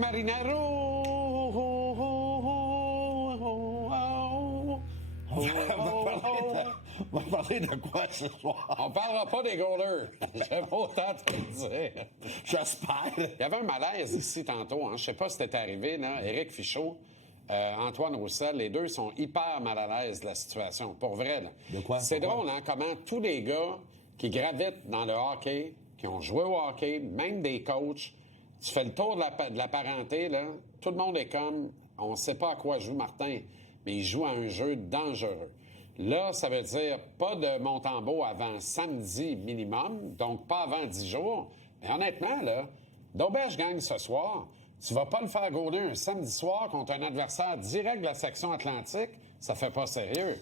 Marinaro! On va parler de quoi ce soir? On parlera pas des goalers. J'aime autant te le dire. J'espère. Il y avait un malaise ici tantôt. Hein. Je sais pas si c'était arrivé, là. Éric Fichaud, Antoine Roussel, les deux sont hyper mal à l'aise de la situation. Pour vrai, là. De quoi? C'est Pourquoi? drôle, hein, comment tous les gars qui gravitent dans le hockey, qui ont joué au hockey, même des coachs, tu fais le tour de la parenté, là, tout le monde est comme, on sait pas à quoi joue Martin, mais il joue à un jeu dangereux. Là, ça veut dire pas de Montembeault avant samedi minimum, donc pas avant 10 jours. Mais honnêtement, là, Dauberge gagne ce soir. Tu vas pas le faire gauler un samedi soir contre un adversaire direct de la section Atlantique. Ça fait pas sérieux.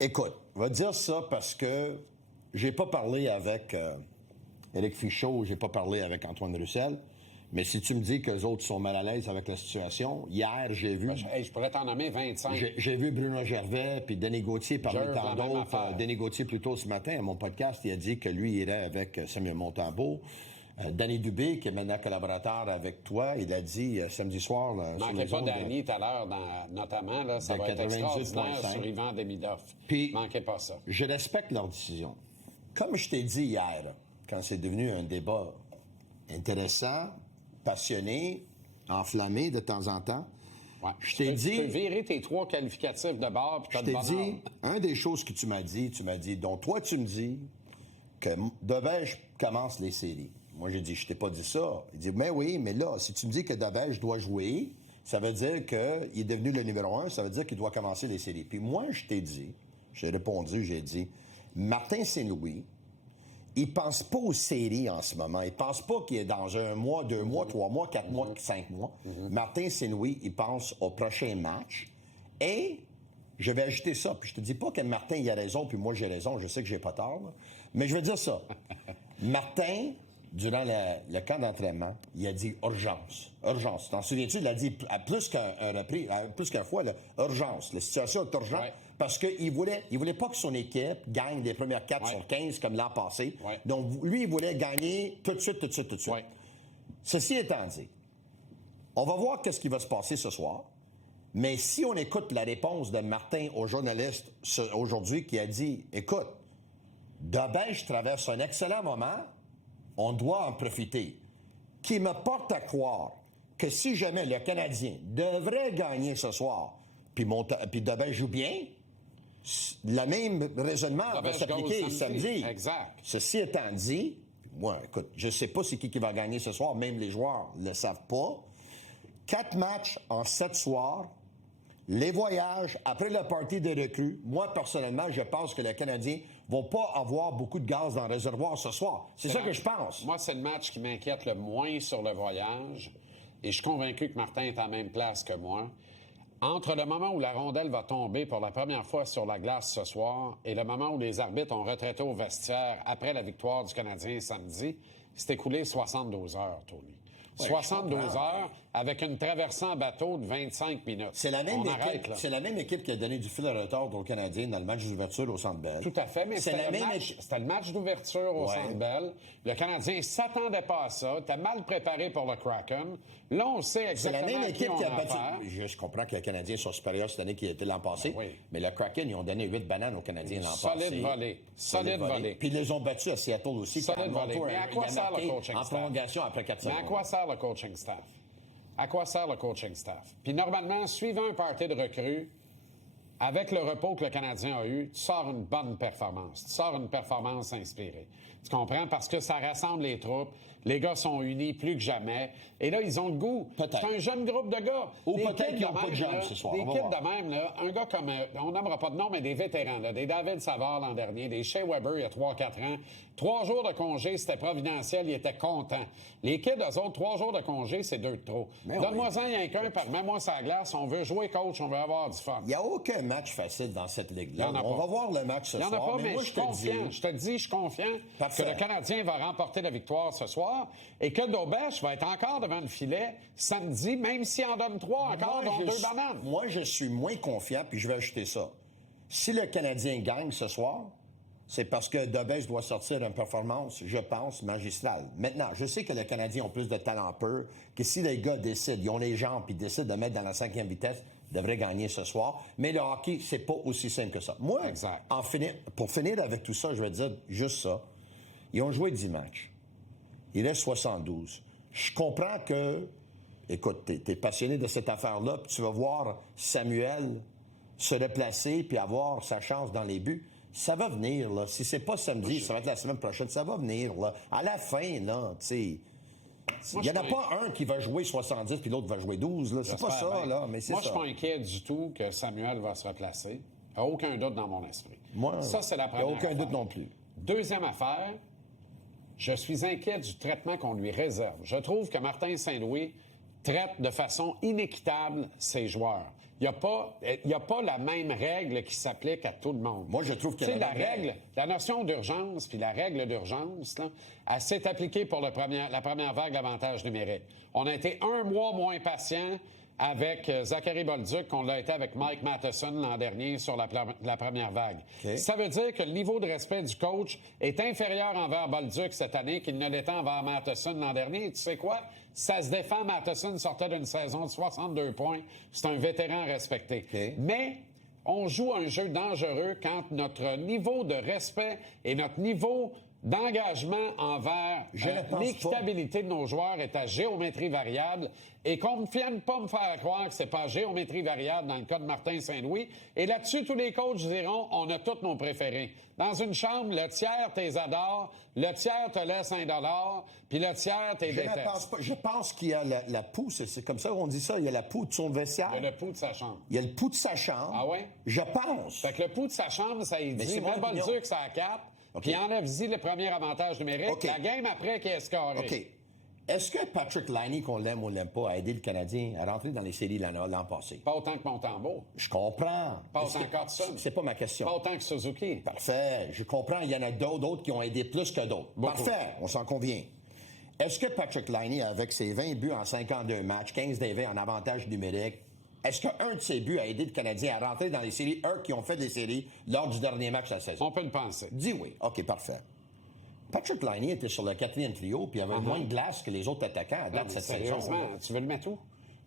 Écoute, on va dire ça parce que j'ai pas parlé avec Éric Fichaud, j'ai pas parlé avec Antoine Roussel. Mais si tu me dis qu'eux autres sont mal à l'aise avec la situation, hier, j'ai vu... Je pourrais t'en nommer 25. J'ai vu Bruno Gervais puis Denis Gauthier parmi tant la même d'autres. affaire. Denis Gauthier, plus tôt ce matin, à mon podcast, il a dit que lui irait avec Samuel Montembeault. Danny Dubé, qui est maintenant collaborateur avec toi, il a dit samedi soir... Là, sur Manquez les pas ondes Danny tout à l'heure, notamment, là, ça de va être extraordinaire 98.5. sur Yvan Demidoff. Puis, manquez pas ça. Je respecte leur décision. Comme je t'ai dit hier, quand c'est devenu un débat intéressant, passionné, enflammé de temps en temps, Ouais. je t'ai dit... Tu peux virer tes 3 qualificatifs de bord, puis Je t'as t'ai de bonheur. dit, un des choses que tu m'as dit, donc toi, tu me dis que Dauberge commence les séries. Moi, j'ai dit, je t'ai pas dit ça. Il dit, mais oui, mais là, si tu me dis que Dauberge doit jouer, ça veut dire qu'il est devenu le numéro 1, ça veut dire qu'il doit commencer les séries. Puis moi, je t'ai dit, j'ai répondu, j'ai dit, Martin Saint-Louis, il pense pas aux séries en ce moment. Il pense pas qu'il est dans 1 mois, 2 mois, 3 mois, 4 mois, 5 mois. Martin Saint-Louis, il pense au prochain match. Et je vais ajouter ça. Puis je te dis pas que Martin, il a raison, puis moi, j'ai raison. Je sais que j'ai pas tort, là. Mais je vais dire ça. Martin, durant le camp d'entraînement, il a dit urgence. Urgence. T'en souviens-tu? Il a dit à plus qu'une fois, là, urgence. La situation est urgente. Ouais. Parce qu'il voulait pas que son équipe gagne les premières 4 sur 15 comme l'an passé. Ouais. Donc, lui, il voulait gagner tout de suite. Ouais. Ceci étant dit, on va voir qu'est-ce qui va se passer ce soir. Mais si on écoute la réponse de Martin au journaliste aujourd'hui qui a dit, écoute, Dauberge traverse un excellent moment, on doit en profiter. Qui me porte à croire que si jamais le Canadien devrait gagner ce soir, puis Dauberge joue bien, le même raisonnement va Dauberge s'appliquer goal samedi. Exact. Ceci étant dit, moi, écoute, je sais pas c'est qui va gagner ce soir, même les joueurs ne le savent pas. 4 matchs en 7 soirs, les voyages, après le party des recrues, moi, personnellement, je pense que les Canadiens vont pas avoir beaucoup de gaz dans le réservoir ce soir. C'est ça que je pense. Moi, c'est le match qui m'inquiète le moins sur le voyage. Et je suis convaincu que Martin est à la même place que moi. Entre le moment où la rondelle va tomber pour la première fois sur la glace ce soir et le moment où les arbitres ont retraité au vestiaire après la victoire du Canadien samedi, c'est écoulé 72 heures, Tony. Ouais, 72 heures avec une traversée en bateau de 25 minutes. C'est la même On arrête, équipe. là. C'est la même équipe qui a donné du fil à retard aux Canadiens dans le match d'ouverture au Centre Bell. Tout à fait, mais c'était le match d'ouverture au Centre Bell. Le Canadien s'attendait pas à ça. T'es mal préparé pour le Kraken. Là, on sait C'est la exactement même équipe qui a battu. affaire. Je comprends que les Canadiens sont supérieurs cette année qu'ils étaient l'an passé. Oui. Mais le Kraken, ils ont donné 8 bananes aux Canadiens l'an passé. Solide volée. Solide volée. Puis ils les ont battus à Seattle aussi. Solide quand volée. Montour Mais à a quoi sert le marqué coaching en staff? prolongation après 4 Mais secondes. à quoi sert le coaching staff? À quoi sert le coaching staff? Puis normalement, suivant un party de recrues, avec le repos que le Canadien a eu, tu sors une bonne performance. Tu sors une performance inspirée. Tu comprends? Parce que ça rassemble les troupes. Les gars sont unis plus que jamais. Et là, ils ont le goût. Peut-être. C'est un jeune groupe de gars. Ou Des peut-être kids qu'ils n'ont de pas de même, jambes là, ce soir. Des On va kids voir. de même, là, un gars comme, on n'aimera pas de nom, mais des vétérans, là, des David Savard l'an dernier, des Shea Weber il y a 3-4 ans. 3 jours de congé, c'était providentiel, ils étaient contents. Les kids, eux autres, 3 jours de congé, c'est 2 de trop. Mais Donne-moi-en rien qu'un, mets-moi ça à glace. On veut jouer coach, on veut avoir du fun. Il n'y a aucun match facile dans cette ligue-là. Il y en a On pas. va voir le match ce Il n'y en a soir. pas, mais moi, je suis confiant. Je te dis, je suis confiant Parfait. que le Canadien va remporter la victoire ce soir et que Dauberge va être encore devant le filet samedi, même s'il en donne 3 encore, dont 2 bananes. Moi, je suis moins confiant, puis je vais ajouter ça. Si le Canadien gagne ce soir, c'est parce que Debèche doit sortir une performance, je pense, magistrale. Maintenant, je sais que les Canadiens ont plus de talent peu, que si les gars décident, ils ont les jambes, puis décident de mettre dans la 5e vitesse, ils devraient gagner ce soir. Mais le hockey, c'est pas aussi simple que ça. Moi, pour finir avec tout ça, je vais dire juste ça. Ils ont joué 10 matchs. Il reste 72. Je comprends que, écoute, t'es passionné de cette affaire-là, puis tu vas voir Samuel se déplacer puis avoir sa chance dans les buts. Ça va venir, là. Si c'est pas samedi, ça va être la semaine prochaine. Ça va venir, là. À la fin, là, tu sais... Il n'y en a pas un qui va jouer 70 puis l'autre va jouer 12, là. C'est pas ça, là, mais c'est ça. Moi, je suis pas inquiet du tout que Samuel va se replacer. Il n'y a aucun doute dans mon esprit. Moi, ça, c'est la première il n'y a aucun affaire. doute non plus. Deuxième affaire, je suis inquiet du traitement qu'on lui réserve. Je trouve que Martin Saint-Louis traite de façon inéquitable ses joueurs. Il n'y a pas la même règle qui s'applique à tout le monde. Moi, je trouve que la règle, la notion d'urgence, puis la règle d'urgence, là, elle s'est appliquée pour la première vague d'avantage numérique. On a été un mois moins patient avec Zachary Bolduc qu'on l'a été avec Mike Matheson l'an dernier sur la première vague. Okay. Ça veut dire que le niveau de respect du coach est inférieur envers Bolduc cette année qu'il ne l'était envers Matheson l'an dernier. Et tu sais quoi? Ça se défend. Matheson sortait d'une saison de 62 points. C'est un vétéran respecté. Okay. Mais on joue un jeu dangereux quand notre niveau de respect et notre niveau d'engagement envers l'équitabilité de nos joueurs est à géométrie variable et qu'on ne vienne pas me faire croire que c'est pas géométrie variable dans le cas de Martin Saint-Louis. Et là-dessus, tous les coachs diront, on a tous nos préférés. Dans une chambre, le tiers t'es adore, le tiers te laisse $1, puis le tiers t'es déteste. Je pense qu'il y a la poux, c'est comme ça qu'on dit ça, il y a la poux de son vestiaire. Il y a le pouls de sa chambre. Il y a le pouls de sa chambre. Ah ouais? Je pense. Fait que le pouls de sa chambre, ça y dit, moi, Bolduc, ça a 4. Okay. Puis enlève-y le premier avantage numérique. Okay. La game après qui est scorée. OK. Est-ce que Patrick Laine, qu'on l'aime ou l'aime pas, a aidé le Canadien à rentrer dans les séries l'an passé? Pas autant que Montembeault. Je comprends. Pas autant que Hudson. C'est pas ma question. Pas autant que Suzuki. Parfait. Je comprends. Il y en a d'autres qui ont aidé plus que d'autres. Parfait. On s'en convient. Est-ce que Patrick Laine, avec ses 20 buts en 52 matchs, 15 DV en avantage numérique, est-ce qu'un de ses buts a aidé le Canadien à rentrer dans les séries, eux qui ont fait des séries lors du dernier match de la saison? On peut le penser. Dis oui. OK, parfait. Patrick Laine était sur le 4e trio, puis il avait moins de glace que les autres attaquants à date de cette saison. Tu veux le mettre où?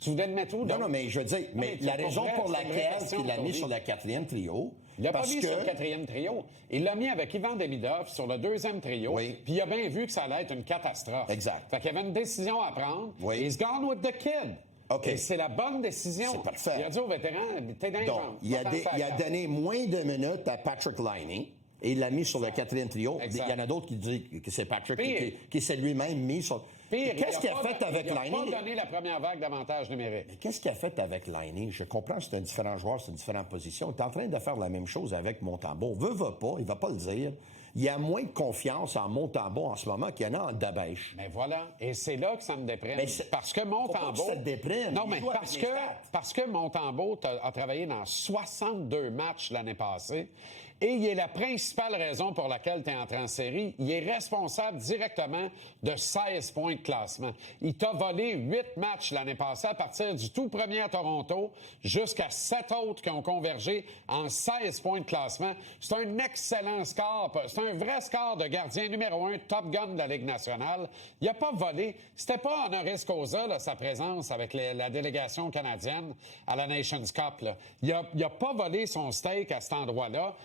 Tu voulais le mettre où? Non, mais je veux dire, mais la raison pour laquelle il l'a mis sur le 4e trio... Il l'a pas mis sur le 4e trio. Il l'a mis avec Ivan Demidov sur le 2e trio. Oui. Puis il a bien vu que ça allait être une catastrophe. Exact. Fait qu'il y avait une décision à prendre. Oui. He's gone with the kid. Okay. Et c'est la bonne décision. C'est parfait. Il a dit aux vétérans, t'es dans les jambes. Il a donné moins de minutes à Patrick Laine et il l'a mis sur le 4e trio. Exact. Il y en a d'autres qui disent que c'est Patrick qui s'est lui-même mis sur... Qu'est-ce qu'il a fait avec Laine? Il n'a pas donné la première vague d'avantage numérique. Mais qu'est-ce qu'il a fait avec Laine? Je comprends que c'est un différent joueur, c'est une différente position. Il est en train de faire la même chose avec Montembeault. Veut pas, il va pas le dire. Il y a moins de confiance en Montembeault en ce moment qu'il y en a en Debèche. Mais voilà. Et c'est là que ça me déprime. Parce que Montembeault... Ça te déprime. Non, mais parce que Montembeault a travaillé dans 62 matchs l'année passée. Et il est la principale raison pour laquelle tu es entré en série. Il est responsable directement de 16 points de classement. Il t'a volé 8 matchs l'année passée à partir du tout premier à Toronto jusqu'à 7 autres qui ont convergé en 16 points de classement. C'est un excellent score. C'est un vrai score de gardien numéro 1, top gun de la Ligue nationale. Il n'a pas volé. C'était pas honoris causa, là, sa présence avec la délégation canadienne à la Nations Cup. Là. Il a pas volé son steak à cet endroit-là.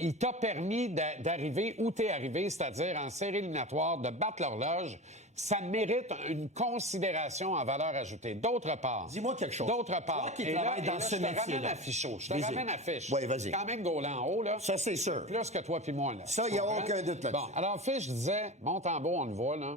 Il t'a permis d'arriver où t'es arrivé, c'est-à-dire en série éliminatoire, de battre l'horloge. Ça mérite une considération en valeur ajoutée. D'autre part... Dis-moi quelque chose. D'autre part... Toi qui travailles dans ce métier-là. Je te ramène à Fichot. Je te ramène à Fiche. Oui, vas-y. C'est quand même goal en haut, là. Ça, c'est sûr. Plus que toi puis moi, là. Ça, il n'y a aucun doute là-dessus. Bon, alors Fiche disait, Montembeault, on le voit, là,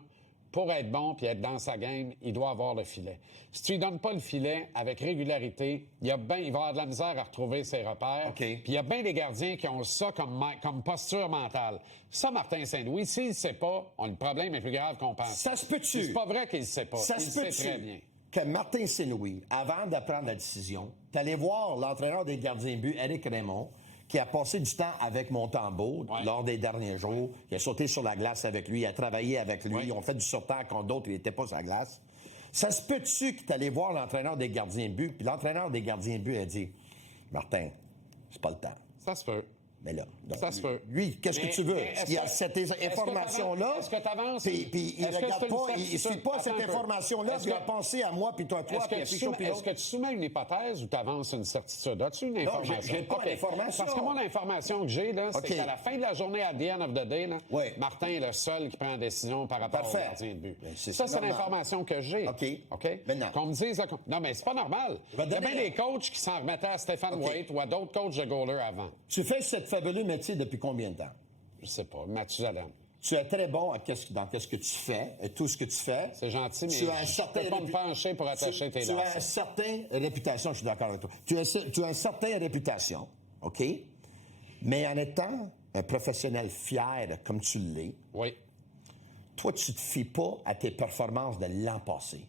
pour être bon puis être dans sa game, il doit avoir le filet. Si tu lui donnes pas le filet avec régularité, il va avoir de la misère à retrouver ses repères. Okay. Puis il y a bien des gardiens qui ont ça comme posture mentale. Ça, Martin Saint-Louis, s'il ne sait pas, le problème est plus grave qu'on pense. Ça se peut-tu? C'est pas vrai qu'il ne sait pas. Ça il se peut-tu? Sait très bien. Que Martin Saint-Louis, avant de prendre la décision, t'allais voir l'entraîneur des gardiens de but, Éric Raymond, qui a passé du temps avec Montembeault lors des derniers jours. Il a sauté sur la glace avec lui, il a travaillé avec lui. Ils ont fait du surtemps quand d'autres n'étaient pas sur la glace. Ça se peut-tu que tu allais voir l'entraîneur des gardiens de but, puis l'entraîneur des gardiens de but a dit « Martin, c'est pas le temps. » Ça se peut. Mais là, donc, Ça se peut. lui, qu'est-ce que tu veux? Il y a cette information-là. Est-ce que tu avances? Puis il ne regarde pas, il ne suit pas cette information-là. Il a pensé à moi, puis toi, puis à Pichot, puis Est-ce que tu soumets une hypothèse ou tu avances une certitude? As-tu une information? Non, j'ai pas l'information. Parce que moi, l'information que j'ai, là, c'est qu'à la fin de la journée, à the end of the day, là, Martin est le seul qui prend la décision par rapport au gardien de but. Ça, c'est l'information que j'ai. OK. Maintenant. Qu'on me dise... Là, non, mais c'est pas normal. Il y a bien des coachs qui s'en remettaient à Stéphane White ou à d'autres coachs de goaler avant. Tu fais ce fabuleux métier depuis combien de temps? Je sais pas. Mathusalem. Tu es très bon dans ce que tu fais, et tout ce que tu fais. C'est gentil, mais tu as je peux pas me pencher pour attacher tes lacets. Tu as une certaine réputation, je suis d'accord avec toi. Tu as une certaine réputation, OK? Mais en étant un professionnel fier comme tu l'es, oui. Toi, tu ne te fies pas à tes performances de l'an passé.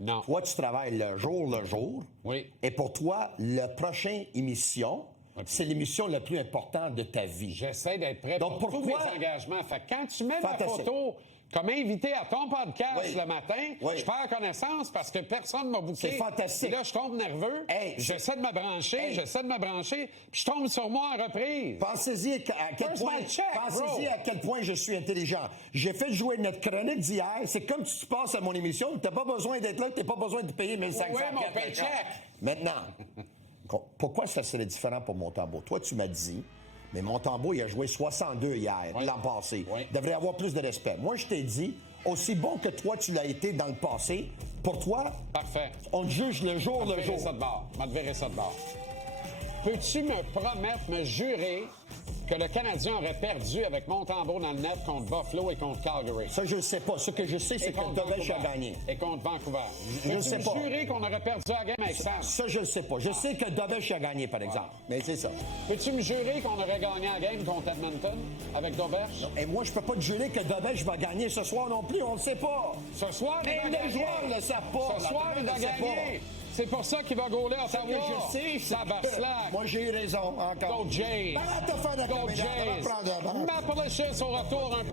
Non. Toi, tu travailles le jour. Oui. Et pour toi, la prochaine émission, c'est l'émission la plus importante de ta vie. J'essaie d'être prêt pour tous mes engagements. Fait que quand tu mets ma photo comme invité à ton podcast le matin, je perds connaissance parce que personne ne m'a booké. C'est fantastique. Et là, je tombe nerveux. J'essaie de me brancher, puis je tombe sur moi en reprise. Pensez-y à quel point je suis intelligent. J'ai fait jouer notre chronique d'hier. C'est comme tu passes à mon émission. Tu n'as pas besoin d'être là, tu n'as pas besoin de payer 1500 Oui, mon paycheck. Maintenant, pourquoi ça serait différent pour Montembeault? Toi, tu m'as dit... Mais Montembeault, il a joué 62 hier, l'an passé. Oui. Il devrait avoir plus de respect. Moi, je t'ai dit, aussi bon que toi, tu l'as été dans le passé, pour toi, parfait. On te juge le jour le jour. Je vais te virer ça de bord. Peux-tu me promettre, me jurer que le Canadien aurait perdu avec Montembeault dans le net contre Buffalo et contre Calgary? Ça, je ne sais pas. Ce que je sais, c'est que Dovech a gagné. Et contre Vancouver. Je ne sais pas. Peux-tu me jurer qu'on aurait perdu la game avec Sam? Ça, je ne sais pas. Je sais que Dovech a gagné, par exemple. Mais c'est ça. Peux-tu me jurer qu'on aurait gagné la game contre Edmonton avec Dovech? Et moi, je peux pas te jurer que Dovech va gagner ce soir non plus. On ne le sait pas. Ce soir, mais les joueurs ne le savent pas. Ce soir, il va gagner. C'est pour ça qu'il va gauler à Ottawa. Je sais, Tabarnak. Moi, j'ai eu raison encore. Go Jays. Go Jays. Maple Leafs au retour un peu.